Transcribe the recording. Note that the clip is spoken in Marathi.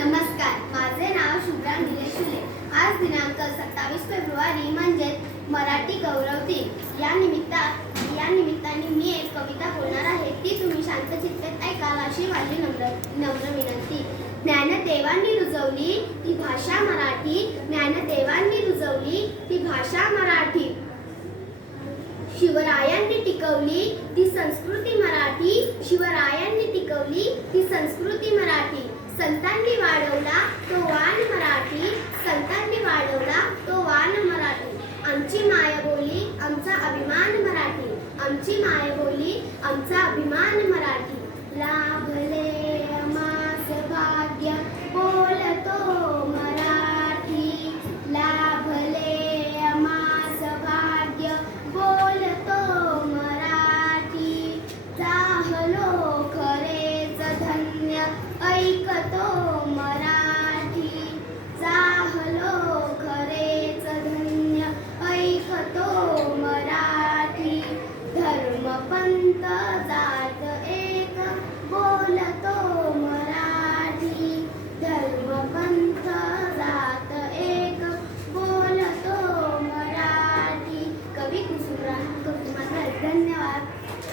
नमस्कार, माझे नाव शुभ्रा निलेश फुले. आज दिनांक 27 फेब्रुवारी म्हणजे मराठी गौरव दिन. या निमित्ताने मी एक कविता बोलणार आहे. ती तुम्ही शांतचित्तेत ऐकाल अशी माझी नम्र विनंती. ज्ञानदेवांनी रुजवली ती भाषा मराठी, ज्ञानदेवांनी रुजवली ती भाषा मराठी. शिवरायांनी टिकवली ती संस्कृती मराठी, शिवरायांनी टिकवली ती संस्कृती मराठी. संतांनी वाढवला तो वाण मराठी, संतांनी वाढवला तो वाण मराठी. आमची मायबोली आमचा अभिमान मराठी, आमची मायबोली आमचा अभिमान मराठी. लाभले